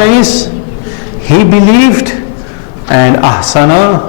Amana is he believed and ahsana.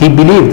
he believed,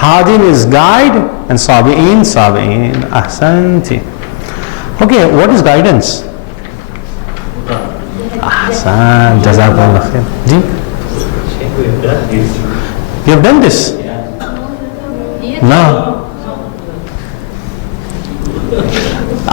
hadin is guide, and sabi'in sabi'in. Ahsanti. Okay, what is guidance? Ahsan, jazakallah khair. Ji? You have done this? No.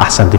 ahsanti.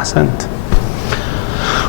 ahsant.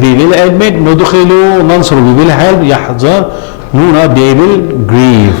we will admit, ندخلو ننصر, we will help, يحزنون, they will grieve.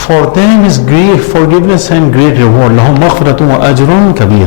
For them is great forgiveness and great reward. lahum maghfiratun wa ajrun kabir.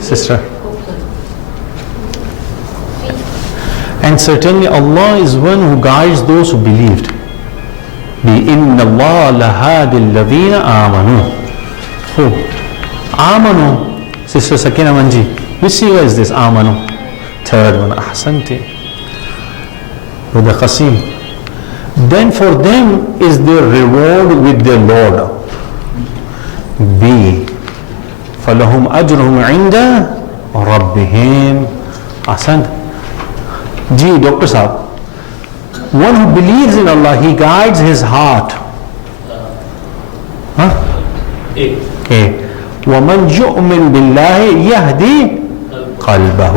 sister. And certainly Allah is one who guides those who believed. Bi inna Allah lahadi alladhina amanu. Khub. Amanu, sister Sakina Manji. Which surah is this? Amanu. Third one. Ahsanti. With the Qasim. Then for them is their reward with their Lord. B. فَلَهُمْ أَجْرُهُمْ عِنْدَ رَبِّهِمْ. Ahsan. Ji, Dr. Saab. One who believes in Allah, he guides his heart. Huh? A. وَمَنْ يُؤْمِنْ بِاللَّهِ يَهْدِي قَلْبَهُ.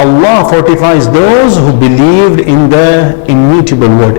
Allah fortifies those who believed in the immutable word.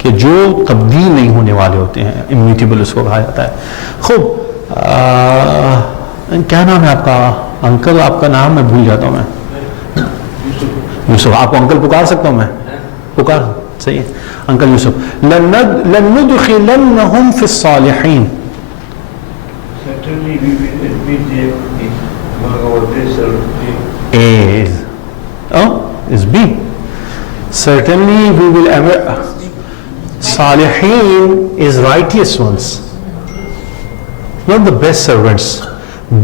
کہ جو تبدیل نہیں ہونے والے ہوتے ہیں، امیوٹیبل اس کو کہا جاتا ہے. خوب کیا نام ہے آپ کا انکل؟ آپ کا نام میں بھول جاتا ہوں میں. یوسف. آپ کو انکل پکار سکتا ہوں میں؟ پکار. صحیح ہے. انکل یوسف. لَنُدْخِلَنَّهُمْ فِي الصَّالِحِينَ. Certainly we will admit them among our blessed. Is B. Certainly we will ever. Salihin is righteous ones, not the best servants.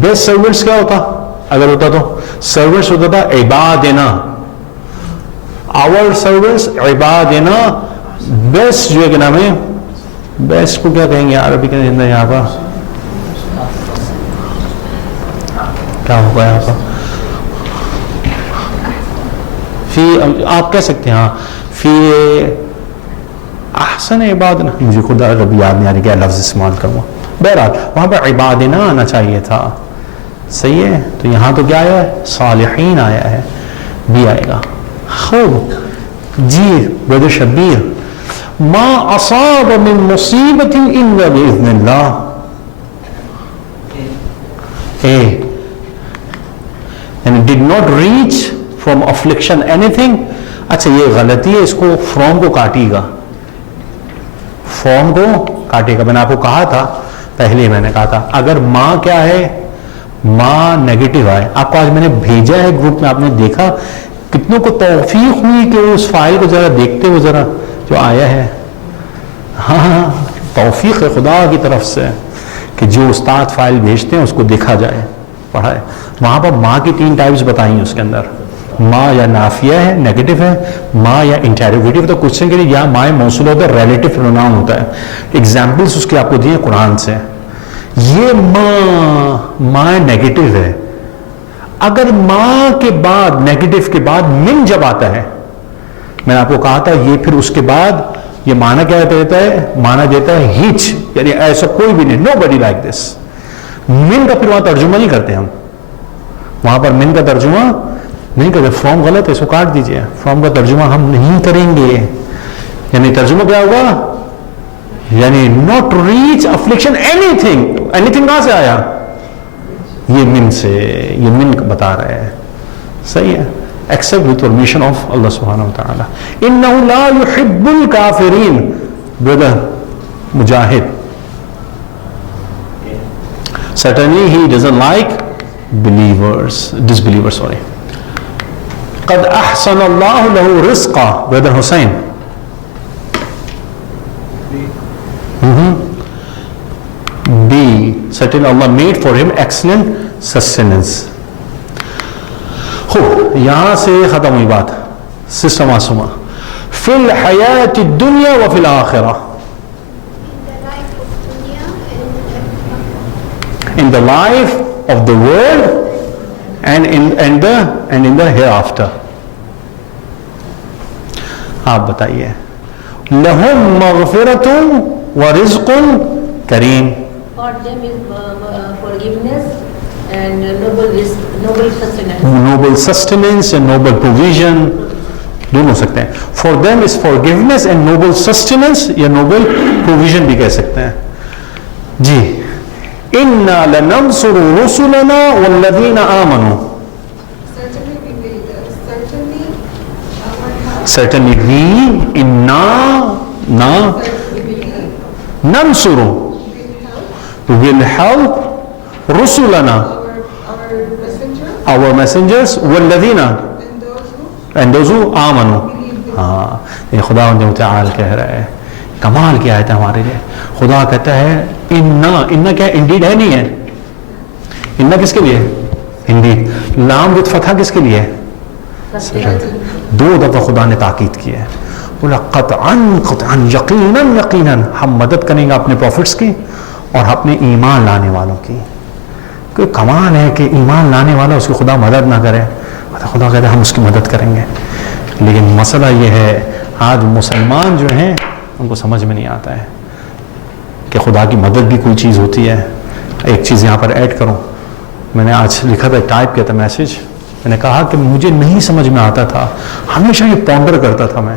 Best servants کیا ہوتا؟ اگر ہوتا تو servants ہوتا تھا عبادنا. Our servants عبادنا. Best جو ہے کہ نام ہے، بیسٹ کو کیا کہیں گے عربی کے اندر یہاں پر؟ کیا ہوگا یہاں پر؟ آپ کہہ سکتے ہیں ہاں فی احسن عبادنا. مجھے خود عربی یاد نہیں آ رہی کیا لفظ استعمال کروں. بہرحال وہاں پہ عبادنا آنا چاہیے تھا. صحیح ہے. تو یہاں تو کیا آیا ہے؟ صالحین آیا ہے. بھی آئے گا. خوب جی برادر شبیر. ما اصاب من مصیبت الا باذن اللہ. and did not reach from affliction anything. اچھا یہ غلطی ہے، اس کو فرام کو کاٹے گا. فرام کو کاٹے گا. میں نے آپ کو کہا تھا پہلے، میں نے کہا تھا اگر ماں کیا ہے، ماں نیگیٹو آئے. آپ کو آج میں نے بھیجا ہے گروپ میں، آپ نے دیکھا کتنوں کو توفیق ہوئی کہ اس فائل کو ذرا دیکھتے ہو ذرا جو آیا ہے. ہاں توفیق ہے خدا کی طرف سے کہ جو استاد فائل بھیجتے ہیں اس کو دیکھا جائے، پڑھا ہے. وہاں پر ماں کی 3 ٹائپس بتائی ہیں اس کے اندر. ماں یا نافیہ ہے، نیگیٹو ہے. ماں یا انٹیروگیٹو. تو کوشچن کے لیے یا ماں موصول ہوتا ہے، ریلیٹو پروناؤن ہوتا ہے. ایگزامپلس اس کے آپ کو دیے قرآن سے. یہ ماں نیگیٹو ہے. اگر ماں کے بعد نیگیٹو کے بعد من جب آتا ہے، میں نے آپ کو کہا تھا یہ پھر اس کے بعد یہ معنی کیا دیتا ہے؟ معنی دیتا ہے ہچ، یعنی ایسا کوئی بھی نہیں، نو بڈی لائک دس. من کا پھر وہاں ترجمہ نہیں کرتے ہم. وہاں پر من کا ترجمہ نہیں کرتے. فرام غلط ہے، اس کو کاٹ دیجئے. فرام کا ترجمہ ہم نہیں کریں گے. یعنی ترجمہ کیا ہوگا؟ یعنی not reach افلکشن any thing. Any thing کہاں سے آیا؟ یہ من سے. یہ من بتا رہے ہیں. صحیح ہے. Except with permission of Allah سبحانہ وتعالی. انہ لا یحب الکافرین. Brother Mujahid. Certainly he doesn't like disbelievers. Sorry. قد احسن اللہ له رزقا. Brother Hussein. B. Certainly Allah made for him excellent sustenance. یہاں سے ختم ہوئی بات. سسٹم معصومہ. فی الحیات الدنیا وفی الآخرہ. In the life of the world and in the hereafter. آپ بتائیے. لہم مغفرۃ ورزق کریم. For them is forgiveness and noble sustenance. Noble sustenance and noble provision. دونوں ہو سکتے ہیں. For them is forgiveness and noble sustenance یا noble provision بھی کہہ سکتے ہیں. جی. اِنَّا لَنَنْصُرُ رُسُلَنَا وَالَّذِينَ آمَنُوا. Certainly we, inna, nansuru, will help rusulana, our messengers, وَالَّذِينَ, and those who آمَنُوا. ہاں یہ خدا متعال کہہ رہا ہے. کمال کی آیت ہے ہمارے لیے. خدا کہتا ہے اننا کیا انڈیڈ ہے نہیں ہے. اننا کس کے لیے؟ انڈیڈ. لام وتھ فتحہ کس کے لیے؟ 2 دفعہ خدا نے تاکید کی ہے. بولا قطعاً یقیناً ہم مدد کریں گے اپنے پروفٹس کی اور اپنے ایمان لانے والوں کی. کوئی کمال ہے کہ ایمان لانے والا اس کی خدا مدد نہ کرے. خدا کہتا ہے ہم اس کی مدد کریں گے. لیکن مسئلہ یہ ہے آج مسلمان جو ہیں ان کو سمجھ میں نہیں آتا ہے کہ خدا کی مدد بھی کوئی چیز ہوتی ہے. ایک چیز یہاں پر ایڈ کروں. میں نے آج لکھا تھا، ٹائپ کیا تھا میسیج. میں نے کہا کہ مجھے نہیں سمجھ میں آتا تھا، ہمیشہ یہ پونڈر کرتا تھا میں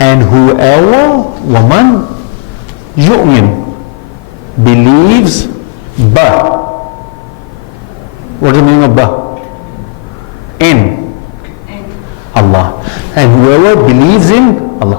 and whoever, woman yu'min, believes ba. What is the meaning of ba? In Allah. And whoever believes in Allah.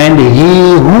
And he who,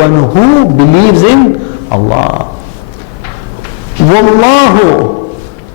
one who believes in Allah. Wallahu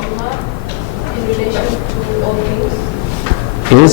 Allah in relation to all things is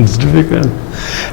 It's difficult.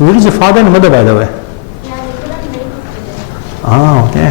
where is your father and mother by the way? Okay,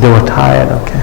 They were tired. Okay.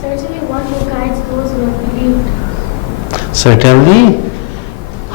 certainly one who guides those who have believed. certainly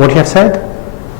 What you have said?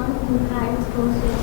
one who guides those who have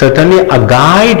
certainly a guide,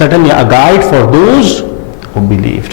certainly a guide for those who believed,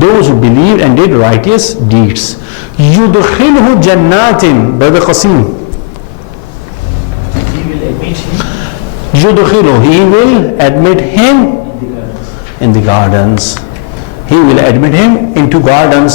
those who believed and did righteous deeds, yudkhilhu jannatin ba'da qasim, yudkhilhu, he will admit him in the gardens, he will admit him into gardens।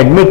admit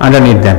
underneath them,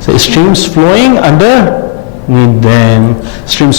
So streams flowing underneath them, streams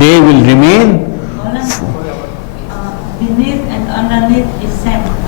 they will remain। Beneath and underneath is same.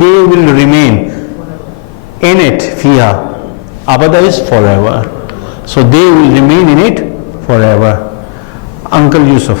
they will remain in it, fiha, abada is forever, so they will remain in it forever। Uncle Yusuf,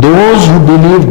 those who believe,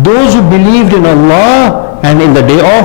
those who believed in Allah and in the day of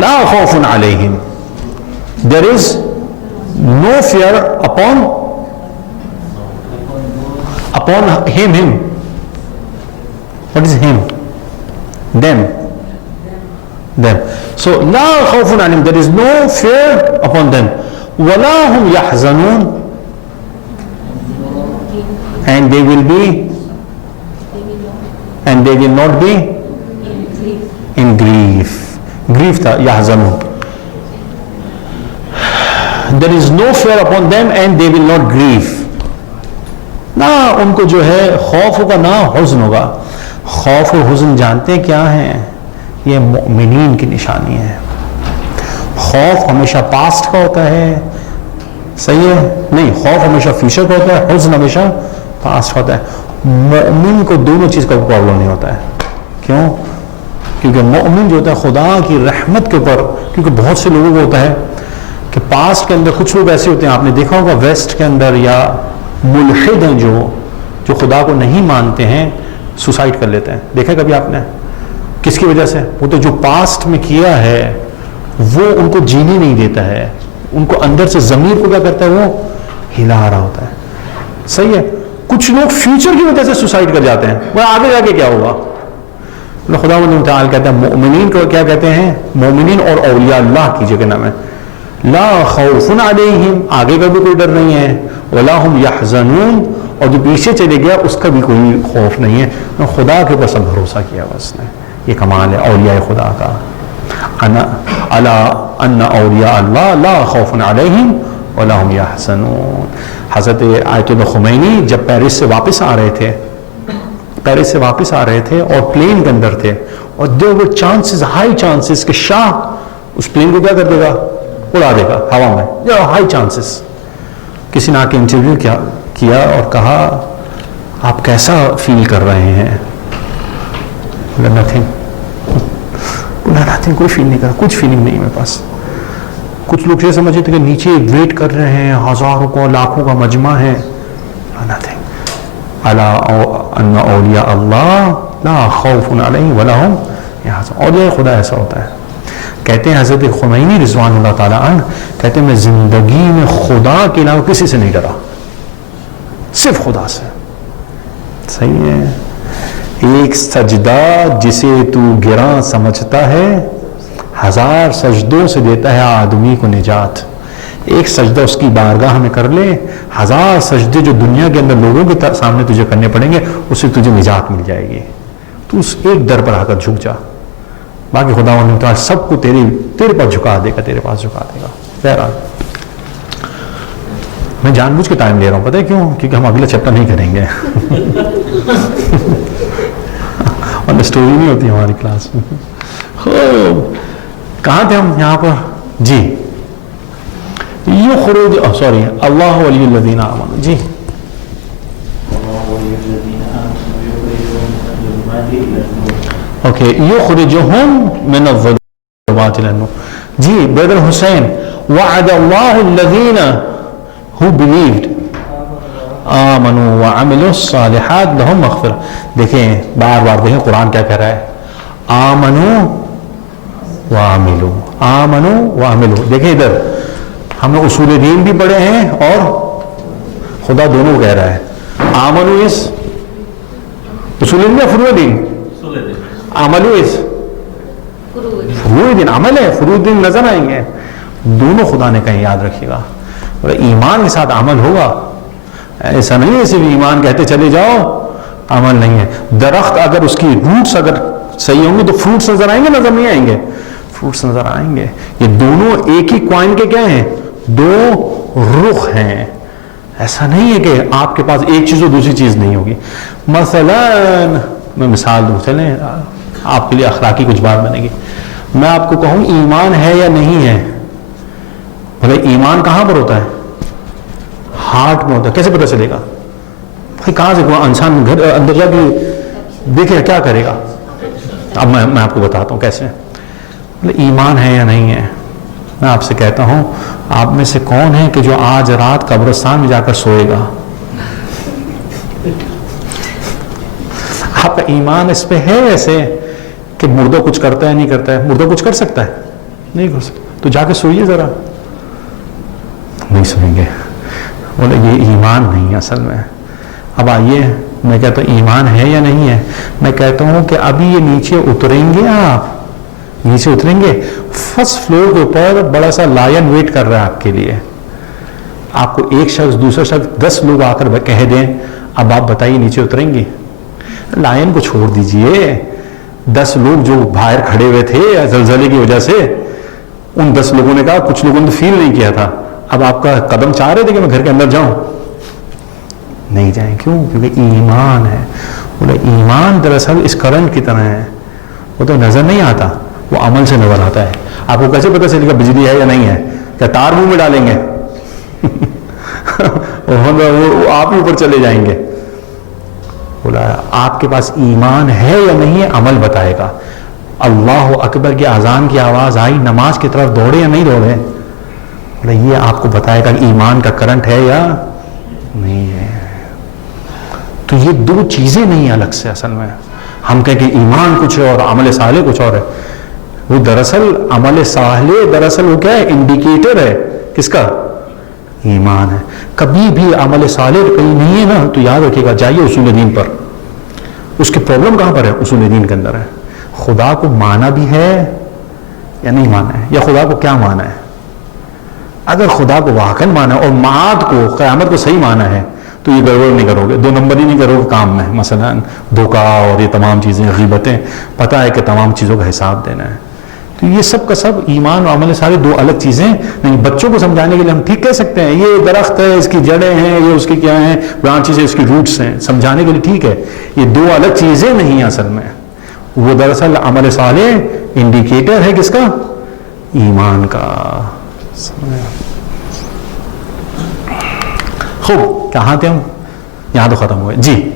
لا خوف علیہم, there is no fear upon him. What is him? Them. So لا خوف علیہم, there is no fear upon them. ولا هم يحزنون, and they will not be in grief. Grief tha yahzanun. There is no fear upon them and they will not grieve. نہ ان کو جو ہے خوف ہوگا نہ حزن ہوگا. خوف اور حزن جانتے کیا ہیں؟ یہ مؤمنین کی نشانی ہے. خوف ہمیشہ پاسٹ کا ہوتا ہے, صحیح ہے؟ نہیں, خوف ہمیشہ فیوچر کا ہوتا ہے, حزن ہمیشہ پاسٹ کا ہوتا ہے. مومن کو دونوں چیز کا پرابلم نہیں ہوتا ہے. کیوں؟ کیونکہ مومن جو ہوتا ہے خدا کی رحمت کے اوپر, کیونکہ بہت سے لوگوں کو ہوتا ہے کہ پاسٹ کے اندر کچھ لوگ ایسے ہوتے ہیں, آپ نے دیکھا ہوگا ویسٹ کے اندر, یا ملحد ہیں جو خدا کو نہیں مانتے ہیں, سوسائڈ کر لیتے ہیں. دیکھا کبھی آپ نے؟ کس کی وجہ سے؟ وہ تو جو پاسٹ میں کیا ہے وہ ان کو جینے نہیں دیتا ہے, ان کو اندر سے ضمیر کو کیا کرتا ہے, وہ ہلا رہا ہوتا ہے. صحیح ہے؟ کچھ لوگ فیوچر کی وجہ سے سوسائڈ کر جاتے ہیں, وہ آگے جا کے کیا ہوگا. خدا تعالی کہتا ہے مومنین کو کیا کہتے ہیں؟ مومنین اور اولیاء اللہ کی جگہ نام ہے. لا خوف علیہم, آگے کا بھی کوئی ڈر نہیں ہے, ولا هم یحزنون, اور جو پیچھے چلے گیا اس کا بھی کوئی خوف نہیں ہے. خدا کے اوپر سب بھروسہ کیا بس نے. یہ کمال ہے اولیاء خدا کا. الا ان اولیاء اللہ لا خوف علیہم ولا هم یحزنون. حضرت آیت اللہ خمینی جب پیرس سے واپس آ رہے تھے اور پلین کے اندر تھے, اور there were chances, high chances کہ شاہ اس پلین کو کیا کر دے گا, اڑا دے گا ہوا میں, ہائی چانسز. کسی نے آ کے انٹرویو کیا اور کہا آپ کیسا فیل کر رہے ہیں؟ نتھنگ, کوئی فیل نہیں کر, کچھ فیلنگ نہیں میرے پاس. کچھ لوگ یہ سمجھتے تھے کہ نیچے ویٹ کر رہے ہیں, ہزاروں کو لاکھوں کا مجمع ہے. نتھنگ. الا ان اولیاء اللہ لا خوف علیہم ولا هم یحزنون. اولیاء خدا ایسا ہوتا ہے. کہتے ہیں حضرت خمینی رضوان اللہ تعالیٰ عنہ, کہتے ہیں میں زندگی میں خدا کے علاوہ کسی سے نہیں ڈرا, صرف خدا سے. صحیح ہے؟ ایک سجدہ جسے تو گراں سمجھتا ہے, 1000 سجدوں سے دیتا ہے آدمی کو نجات. ایک سجدہ اس کی بارگاہ میں کر لے, 1000 سجدے جو دنیا کے اندر لوگوں کے سامنے تجھے کرنے پڑیں گے, اس سے تجھے نجات مل جائے گی. تو اس ایک در پر آ کر جھک جا, باقی خدا تعالیٰ سب کو تیرے پاس جھکا دے گا, تیرے پاس جھکا دے گا. بہرحال میں جان بوجھ کے ٹائم لے رہا ہوں, پتہ ہے کیوں؟ کیونکہ ہم اگلا چیپٹر نہیں کریں گے اور اسٹوری نہیں ہوتی ہماری کلاس میں. کہاں تھے ہم یہاں پر؟ جی, یخرج, سوری, اللہ ولی الذین آمنوا. جی اوکے, یخرجہم من الظلمات الی النور. جی بردر حسین, وعد اللہ الذین who believed آمنوا وعملوا الصالحات لہم مغفرہ. دیکھیں بار بار دیکھیں قرآن کیا کہہ رہا ہے, آمنوا وعملوا, آمنوا وعملوا. دیکھیں ادھر ہم نے اصول دین بھی پڑھے ہیں اور خدا دونوں کہہ رہا ہے. آمنوا اس اصول دین یا فروع دین؟ عملو اس فروع دین, عمل ہے, فروع دین نظر آئیں گے. دونوں خدا نے کہیں, یاد رکھیے گا. ایمان کے ساتھ عمل ہوگا, ایسا نہیں ہے صرف ایمان کہتے چلے جاؤ, عمل نہیں ہے. درخت اگر اس کی روٹس اگر صحیح ہوں گی تو فروٹس نظر آئیں گے, نظر نہیں آئیں گے؟ فروٹس نظر آئیں گے. یہ دونوں ایک ہی کوائن کے کیا ہیں, دو رخ ہیں. ایسا نہیں ہے کہ آپ کے پاس ایک چیز اور دوسری چیز نہیں ہوگی. مثلا میں مثال دوں, چلیں آپ کے لیے اخلاقی کچھ بات بنے گی. میں آپ کو کہوں ایمان ہے یا نہیں ہے, بھلے ایمان کہاں پر ہوتا ہے؟ ہارٹ میں ہوتا ہے. کیسے پتہ چلے گا بھائی؟ کہاں سے انسان گھر اندر جا کے دیکھے کیا کرے گا؟ اب میں آپ کو بتاتا ہوں کیسے. ایمان ہے یا نہیں ہے. میں آپ سے کہتا ہوں, آپ میں سے کون ہے کہ جو آج رات قبرستان میں جا کر سوئے گا؟ آپ کا ایمان اس پہ ہے ایسے کہ مردہ کچھ کرتا ہے نہیں کرتا ہے؟ مردہ کچھ کر سکتا ہے؟ نہیں کر سکتے. تو جا کے سوئیے ذرا. نہیں سنیں گے. بولے یہ ایمان نہیں اصل میں. اب آئیے, میں کہتا ہوں ایمان ہے یا نہیں ہے. میں کہتا ہوں کہ ابھی یہ نیچے اتریں گے, آپ نیچے اتریں گے, فرسٹ فلور کے اوپر بڑا سا لائن ویٹ کر رہا ہے آپ کے لیے. آپ کو ایک شخص, دوسرا شخص, 10 لوگ آ کر کہہ دیں اب آپ بتائیے نیچے اتریں گے. لائن کو چھوڑ دیجئے. 10 لوگ جو باہر کھڑے ہوئے تھے زلزلے کی وجہ سے, ان 10 لوگوں نے کہا, کچھ لوگوں نے فیل نہیں کیا تھا. اب آپ کا قدم چاہ رہے تھے کہ میں گھر کے اندر جاؤں, نہیں جائیں. کیوں؟ کیونکہ ایمان ہے. بولے ایمان دراصل اس کرنٹ کی طرح ہے, وہ تو نظر نہیں آتا, وہ عمل سے نظر آتا ہے. آپ کو کیسے پتہ چلے گا بجلی ہے یا نہیں ہے؟ کیا تار منہ میں ڈالیں گے؟ وہ آپ ہی اوپر چلے جائیں گے. بولا آپ کے پاس ایمان ہے یا نہیں ہے, عمل بتائے گا. اللہ اکبر کی اذان کی آواز آئی, نماز کی طرف دوڑے یا نہیں دوڑے, بولا یہ آپ کو بتائے گا کہ ایمان کا کرنٹ ہے یا نہیں ہے. تو یہ دو چیزیں نہیں ہیں الگ سے. اصل میں ہم کہیں کہ ایمان کچھ ہے اور عمل صالح کچھ اور ہے. وہ دراصل عمل صالح دراصل وہ کیا ہے؟ انڈیکیٹر ہے. کس کا؟ ایمان ہے. کبھی بھی عمل صالح کہیں نہیں ہے نا, تو یاد رکھیے گا, جائیے اصول دین پر. اس کی پرابلم کہاں پر ہے؟ اصول دین کے اندر ہے. خدا کو مانا بھی ہے یا نہیں مانا ہے, یا خدا کو کیا مانا ہے. اگر خدا کو واقعا مانا ہے اور معاد کو, قیامت کو صحیح مانا ہے, تو یہ گڑبڑ نہیں کرو گے, 2 نمبر ہی نہیں کرو گے کام میں. مثلا دھوکہ اور یہ تمام چیزیں, غیبتیں, پتہ ہے کہ تمام چیزوں کا حساب دینا ہے. تو یہ سب کا سب ایمان اور عمل صالح 2 الگ چیزیں نہیں. بچوں کو سمجھانے کے لیے ہم ٹھیک کہہ سکتے ہیں یہ درخت ہے, اس کی جڑیں ہیں, یہ اس کی کیا ہیں, برانچز ہیں, اس کی روٹس ہیں, سمجھانے کے لیے ٹھیک ہے. یہ 2 الگ چیزیں نہیں ہیں اصل میں. وہ دراصل عمل صالح انڈیکیٹر ہے کس کا؟ ایمان کا. خوب, کہاں تھے ہم؟ یہاں تو ختم ہوئے جی.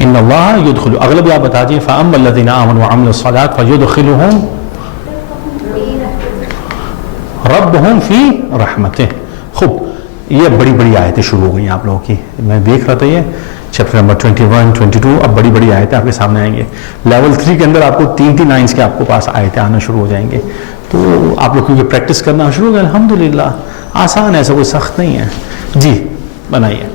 ان اللہ یدخل, اگلا بھی آپ بتا دیجیے. فَأَمَّا الَّذِينَ آمَنُوا وَعَمِلُوا الصَّالِحَاتِ فَيُدْخِلُهُمْ رَبُّهُمْ فِي رَحْمَتِهِ. خوب, یہ بڑی بڑی آیتیں شروع ہو گئی ہیں آپ لوگوں کی. میں دیکھ رہا تھا یہ چیپٹر نمبر 21, 22, اب بڑی بڑی آیتیں آپ کے سامنے آئیں گے. لیول 3 کے اندر آپ کو 3 لائنز کے آپ کو پاس آیتیں آنا شروع ہو جائیں گے. تو آپ لوگ کیونکہ پریکٹس کرنا شروع ہو گئے, الحمدللہ آسان ہے, ایسا کوئی سخت نہیں ہے. جی بنائیے.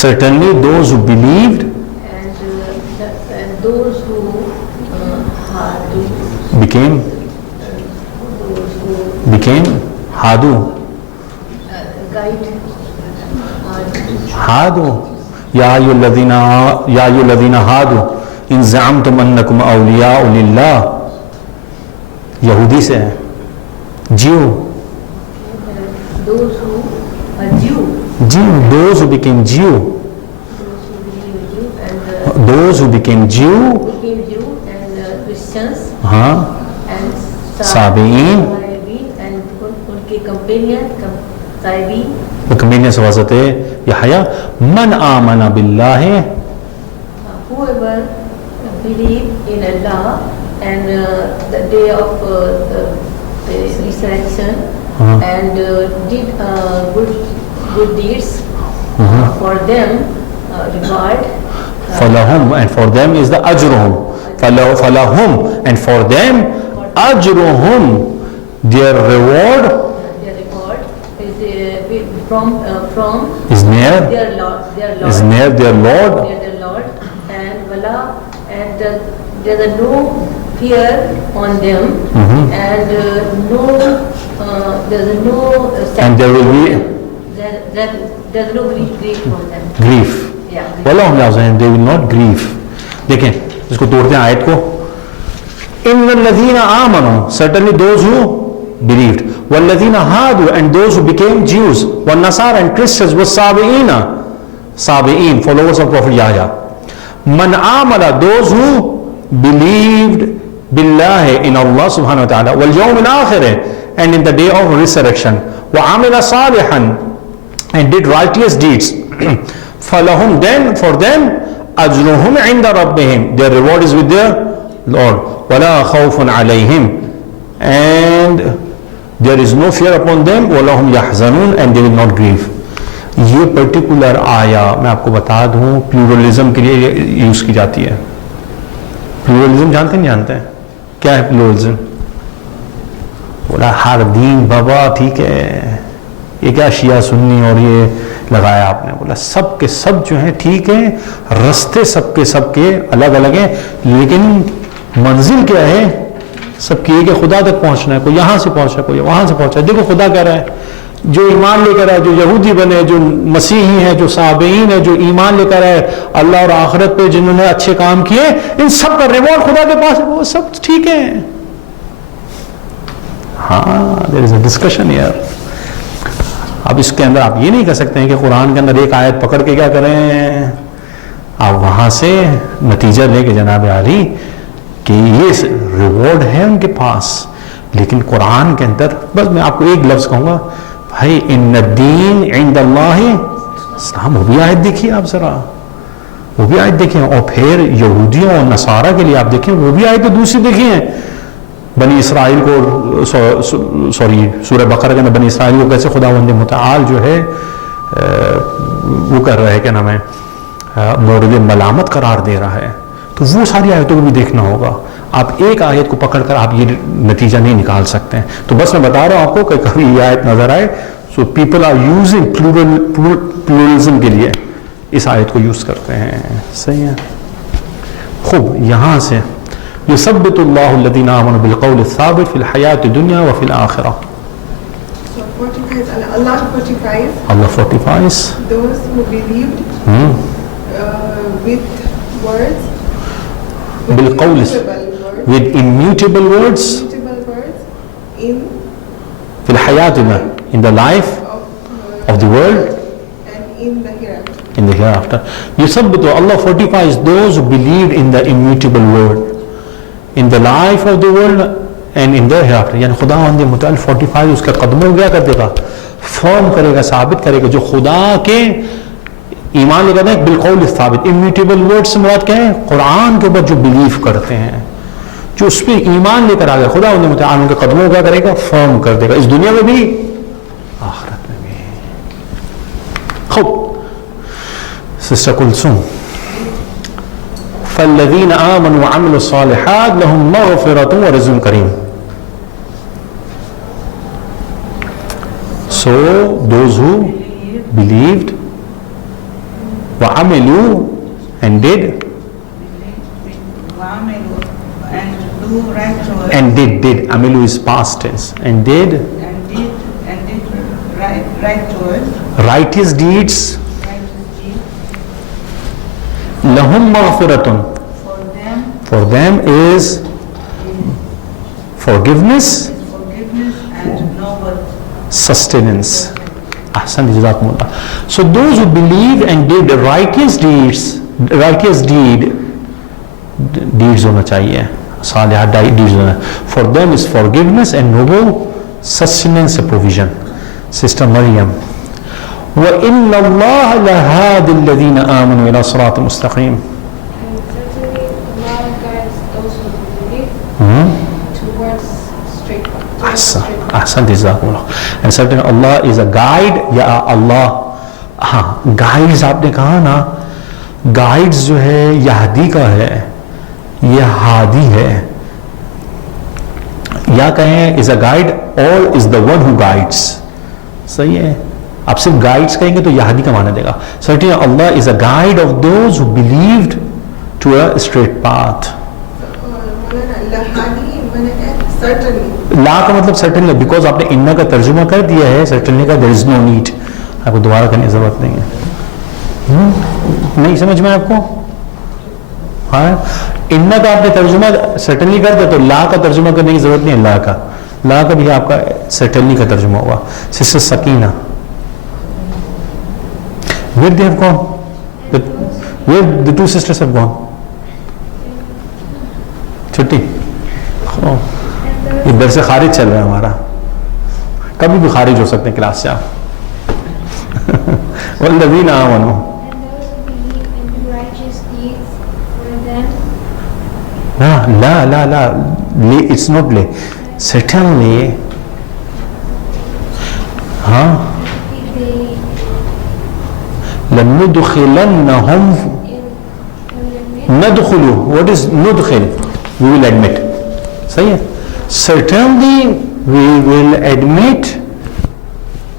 Certainly those who believed and those who became hadu. Hadu. Ya ayyuhalladhina hadu in za'amtum annakum awliya'u lillah. یہودی سے ہے. Jew. those who are Jew. Those who became Jew. Those who became Jew. Became Jew and Christians and Sabi'in. And unke companion Sabi'in. The companions of Hazrat Yahya. Man amana billahi. Whoever believed in Allah and the day of the resurrection and did good deeds, for them reward. Falahum, and for them is the ajruhum. Falahum, and for them ajruhum, their reward. Their reward is from Is near. Their Lord. Is near their Lord. Near their Lord. And wala, and there is no fear on them, and there is no And there will be there is no grief on them. grief. Yeah. Walahum yahzanun, they will not grieve. دیکھیں اس کو توڑتے ہیں آیت کو. ان الذین آمنوا, certainly those who believed, والذین هادوا, and those who became Jews, والنصارى and Christians, والصابئین, صابئین followers of Prophet Yahya. من آمن, those who believed بالله, in Allah subhanahu wa ta'ala, واليوم الآخر, and in the day of resurrection, وعمل صالحا, and did righteous deeds, فلهم, then for them, أجرهم عند ربهم, their reward is with their Lord, ولا خوف عليهم, and there is no fear upon them وَلَهُمْ يَحْزَنُونَ and they will not grieve. یہ particular آیا میں آپ کو بتا دوں پلورلزم کے لیے یوز کی جاتی ہے. پلورلزم جانتے نہیں جانتے ہیں کیا ہے پلورلزم؟ بولا ہر دین بابا ٹھیک ہے، یہ کیا شیعہ سنی اور یہ لگایا آپ نے. بولا سب کے سب جو ہیں ٹھیک ہیں، رستے سب کے الگ الگ ہیں، لیکن منزل کیا ہے سب کی، کہ خدا تک پہنچنا ہے. کوئی یہاں سے پہنچا، کوئی وہاں سے پہنچا. دیکھو خدا کہہ رہا ہے جو ایمان لے کر آئے، جو یہودی بنے، جو مسیحی ہیں، جو صابئین ہیں، جو ایمان لے کر آئے اللہ اور آخرت پہ، جنہوں نے اچھے کام کیے، ان سب کا ریوارڈ خدا کے پاس ہے، وہ سب ٹھیک ہیں. ہاں دیر از اے ڈسکشن یار. اب اس کے اندر آپ یہ نہیں کہہ سکتے ہیں کہ قرآن کے اندر ایک آیت پکڑ کے کیا کریں، آپ وہاں سے نتیجہ لے کے جناب عالی کہ یہ ریوارڈ ہے ان کے پاس. لیکن قرآن کے اندر بس میں آپ کو ایک لفظ کہوں گا بھائی، ان الدین عند اللہ اسلام. وہ بھی آیت دیکھیے آپ ذرا، وہ بھی آیت دیکھیں. اور پھر یہودیوں اور نصارہ کے لیے آپ دیکھیں، وہ بھی آیت دوسری دیکھیں. بنی اسرائیل کو سورہ بقرہ کے اندر بنی اسرائیل کو کیسے خداوند متعال جو ہے وہ کر رہا ہے، کیا نام ہے، مورد ملامت قرار دے رہا ہے. تو وہ ساری آیتوں کو بھی دیکھنا ہوگا. آپ ایک آیت کو پکڑ کر آپ یہ نتیجہ نہیں نکال سکتے ہیں. تو بس میں بتا رہا ہوں آپ کو کہ کبھی یہ آیت نظر آئے، so people are using pluralism کے لیے اس آیت کو یوز کرتے ہیں. صحیح ہے. خوب، یہاں سے یثبت اللہ الذین آمنوا بالقول الثابت فی الحیات الدنیا وفی الآخرہ. So 45, Allah fortifies Allah fortifies those who believed with words, بالقول with immutable words immutable words in فی الحیات in the life of the world and in the hereafter. in the hereafter. يثبت, Allah fortifies those who believe in the immutable word in the life of the world and in the hereafter. یعنی خداوند متعال fortifies، اس کے قدموں کیا کر دے گا، فرم کرے گا، ثابت کرے گا. جو خدا کے ایمان لے کر دیں بالقول ثابت. immutable word سے مراد کیا ہے؟ قرآن کے اوپر جو بلیف کرتے ہیں، جو اس پہ ایمان لے کر آ گئے، خداوند متعال ان کے قدموں کیا کرے گا، فرم کر دے گا، اس دنیا میں بھی آخرت میں بھی. خوب سسٹر کلثوم، فالذین آمنوا وعملوا الصالحات لهم مغفرۃ ورزق کریم. So those who believed وعملوا and did and do right work and did عملوا is past tense and did right work, righteous deeds righteous deeds. لهم مغفرۃ for them is forgiveness, and noble sustenance. Ahsan, jazakumullah. So those who believe and did righteous deeds ہونا چاہیے، صالحات deeds ہونا. For them is forgiveness and noble sustenance and provision. Sister Maryam، وَإِنَّ اللَّهَ لَهَادِ الَّذِينَ آمَنُوا إِلَى صِرَاطٍ مُسْتَقِيمٍ. And certainly Allah guides those who believe towards straight path. Ahsan, jazakumullah. And certainly Allah is a guide. یا اللہ guides آپ نے کہا نا، guides جو ہے یہدی کا ہے، یہ ہادی ہے. یا کہیں is a guide or is the one who guides. صحیح ہے. آپ صرف گائیڈس کہیں گے تو یہدی کا معنی دے گا. Certainly Allah is a guide of those who believed to a straight path. لا کا مطلب certainly، because آپ نے انہ کا ترجمہ کر دیا ہے، certainly کا there is no need، آپ کو دوبارہ کرنے کی ضرورت نہیں ہے. نہیں سمجھ میں آپ کو؟ ہاں، انہ کا آپ نے ترجمہ certainly کر دیا تو لا کا ترجمہ کرنے کی ضرورت نہیں ہے. لا کا، لا کا بھی آپ کا certainly کا ترجمہ ہوگا. Sister Sakina, where they have gone? Where the two sisters have gone? چھٹی. یہ در سے خارج چل رہا ہے ہمارا، کبھی بھی خارج ہو سکتے ہیں کلاس سے آپ. والذین آمنوا، And those who believe and do righteous deeds for them. Law law law law, it's not lay. Certainly ہاں لَنُدْخِلَنَّهُمْ ندخلو. What is ندخل? We will admit. صحیح ہے. Certainly we will admit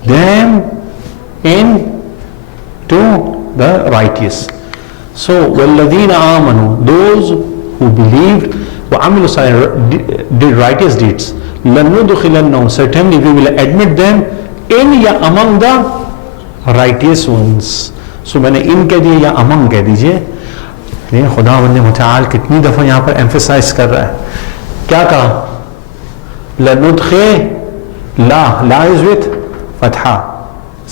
them into the righteous. So وَالَّذِينَ آمَنُوا, those who believed وَعَمِلُوا الصَّالِحَاتِ, did righteous deeds, لَنُدْخِلَنَّهُمْ, certainly we will admit them in یا among the righteous ones. So میں نے ان کہہ دیا یا among کہہ دیجئے. خدا بند متعال کتنی دفعہ یہاں پر ایمفیسائز کر رہا ہے. کیا کہا؟ لَنُدْخِلَ, لا از وتھ فتحہ,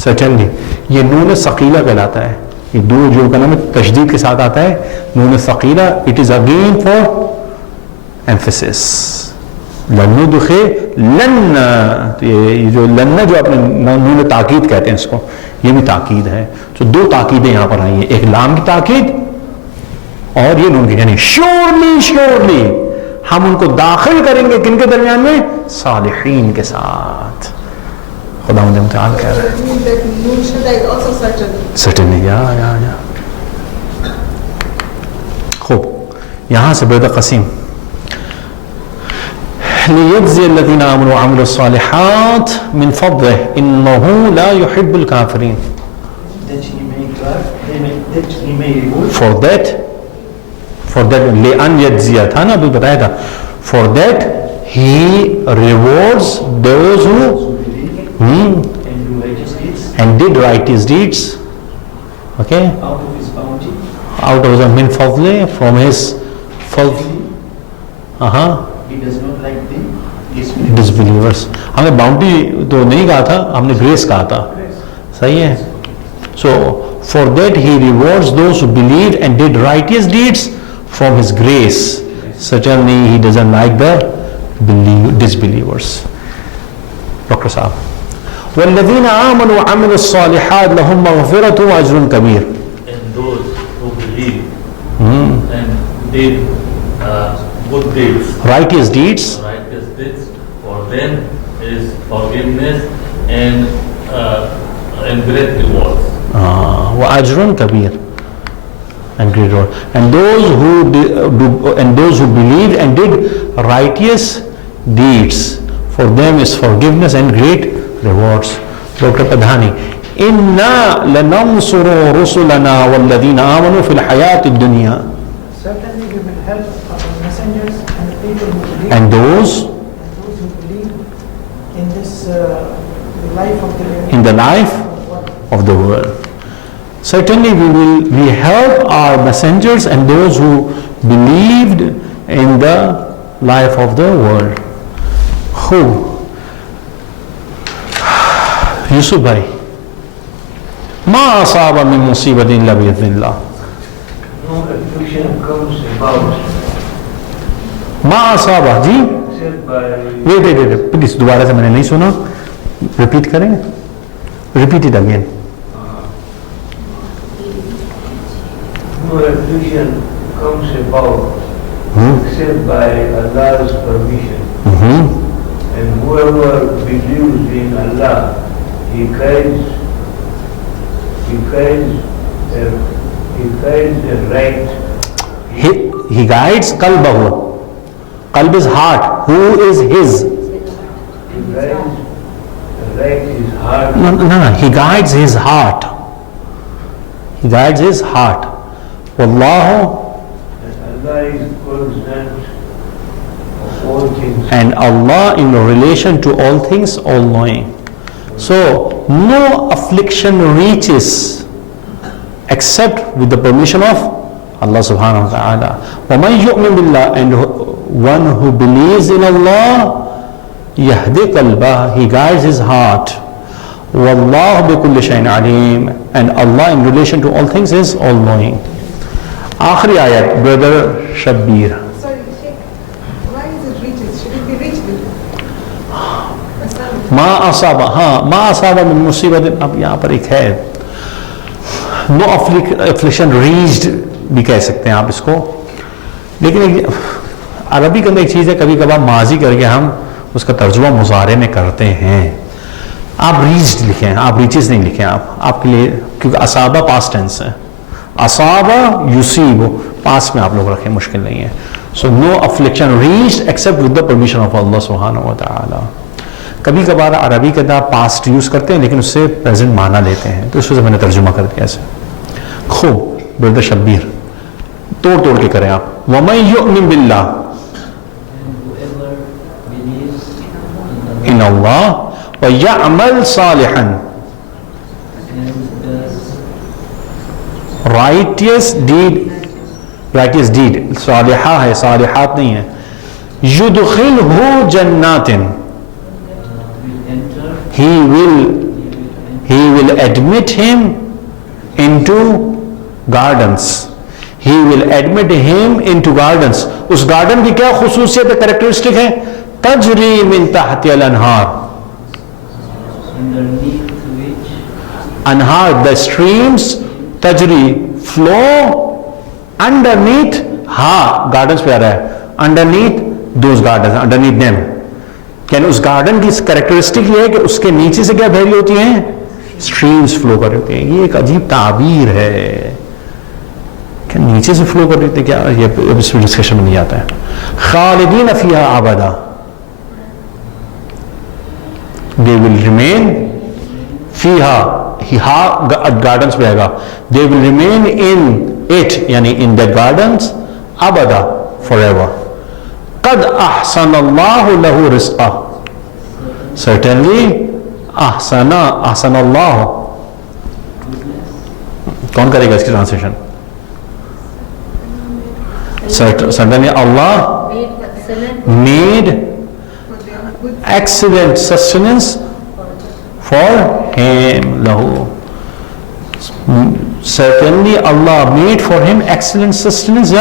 certainly. یہ نون ثقیلہ کہلاتا ہے. یہ دو جو کا نام تشدید کے ساتھ آتا ہے نون ثقیلہ. It is again for emphasis. لَنُدْخِلَنَّ, یہ جو لن جو اپنے نون تاکید کہتے ہیں اس کو, یہ بھی تاکید ہے. تو دو تاکیدیں یہاں پر آئی ہیں, ایک لام کی تاکید اور یہ نون کی, یعنی شیورلی ہم ان کو داخل کریں گے کن کے درمیان میں؟ صالحین کے ساتھ. خدا متعال کہہ رہا ہے. That means that Nun Shadda is also certain. Certainly, یا خوب. یہاں سے بردہ قسیم لِيَجْزِيَ الَّذِينَ آمَنُوا وَعَمِلُوا الصَّالِحَاتِ مِنْ فَضْلِهِ إِنَّهُ لَا يُحِبُّ الْكَافِرِينَ. For that لِأَنْ يَجْزِيَ تھا نا, ابھی بتایا تھا. For that he rewards those who and did righteous deeds. Okay? Out of the min fadli, from his fadli. He does not like the disbelievers. ہم نے باؤنڈری تو نہیں کہا تھا, ہم نے گریس کہا تھا. صحیح ہے. So for that he rewards those who believed and did righteous deeds from his grace. Certainly he doesn't like the disbelievers. Dr. Saab. وَالَّذِينَ آمَنُوا وَعَمِلُوا الصَّالِحَاتِ لَهُمْ مَغْفِرَةٌ وَأَجْرٌ كَبِيرٌ. And those who believe and did good deeds, righteous deeds, for them is forgiveness and great rewards. وَأَجْرٌ كَبِيرٌ, and great reward. And those who believed and did righteous deeds, for them is forgiveness and great rewards. Dr. Padhani, إِنَّا لَنَنْصُرُ رُسُلَنَا وَالَّذِينَ آمَنُوا فِي الْحَيَاةِ الدُّنْيَا. Certainly we will help our messengers and the people who believe, and those who believe in this life of in the life of the world. Certainly we help our messengers and those who believed in the life of the world. Who? Yusuf bhai, ma asaba min musibatin illa bi'idhnillah. no affliction comes about Ma asaba, ji? except by Wait, please, دوبارہ سے میں نے نہیں سنا, repeat کریں, repeat it again. no affliction comes about except by Allah's permission. And whoever believes in Allah, he guides a right. He guides qalbahu. Qalb is heart. Who is his? He guides his heart. No, he guides his heart. He guides his heart. Wallahu, And Allah is cognizant of all things. and Allah in relation to all things, all knowing. So no affliction reaches except with the permission of Allah subhanahu wa ta'ala. وَمَنْ يُؤْمِنْ بِاللَّهِ, and one who believes in Allah, يَهْدِي قَلْبَهُ, he guides his heart. وَاللَّهُ بِكُلِّ شَيْءٍ عَلِيمٌ, and Allah in relation to all things is all knowing. آخری آیت, brother Shabbir. Sorry, Sheikh. Why is it reaches? Should it be reached? ما اصابہ, ہاں, ما اصابہ من مصیبت, اب یہاں پر ایک ہے, نو افلیکشن ریچڈ بھی کہہ سکتے ہیں آپ اس کو, لیکن عربی کے اندر ایک چیز ہے, کبھی کبھار ماضی کر کے ہم اس کا ترجمہ مضارع میں کرتے ہیں. آپ ریچڈ لکھیں, آپ ریچز نہیں لکھیں, آپ کے لیے, کیونکہ اصابہ پاسٹ ٹینس ہے, اصابہ یصیب پاس میں آپ لوگ رکھیں, مشکل نہیں ہے. So no affliction reached except with the permission of Allah سبحانہ و تعالی. کبھی کبھار عربی کے اندر پاسٹ یوز کرتے ہیں لیکن اس سے پریزنٹ معنی لیتے ہیں, تو اس وجہ سے میں نے ترجمہ کر دیا ایسے. خوب بردر شبیر, توڑ کے کریں آپ. وَمَن يُؤْمِن بِاللَّهِ, ان اللہ وَيَعْمَلْ صَالِحًا, righteous deed, صالحہ ہے, صالحات نہیں ہے. يُدْخِلْهُ جَنَّاتٍ, he will admit him into gardens. He will admit him into gardens. Us garden کی کیا خصوصیت ہے, کریکٹرسٹک ہے؟ تجری من تحت الانہار, انہار, the streams تجری flow underneath, ہاں گارڈنز پہ آ رہا ہے, underneath those gardens, underneath them. یعنی اس گارڈن کی کریکٹرسٹک یہ ہے کہ اس کے نیچے سے کیا بہ رہی ہوتی ہیں, اسٹریمز فلو کر رہی ہوتی ہیں. یہ ایک عجیب تعبیر ہے کہ نیچے سے فلو کر رہی ہوتی ہے, کیا یہ اس میں ڈسکشن میں نہیں آتا ہے. خالدین فیہا ابدا, they will remain فیہا, گارڈنز پہ آئے گا, they will remain in it, یعنی in that gardens ابدا, forever. قد احسن اللہ لہ رزقہ, certainly احسن اللہ, کون کرے گا اس کی translation? certainly Allah made excellent sustenance for him, lahu. Certainly Allah made for him excellent sustenance,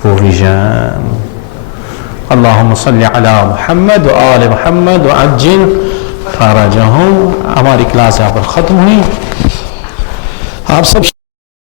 provision. اللہم صلی علی محمد و آل محمد و عجل فرجہم. ہماری کلاس یہاں پر ختم ہوئی. آپ سب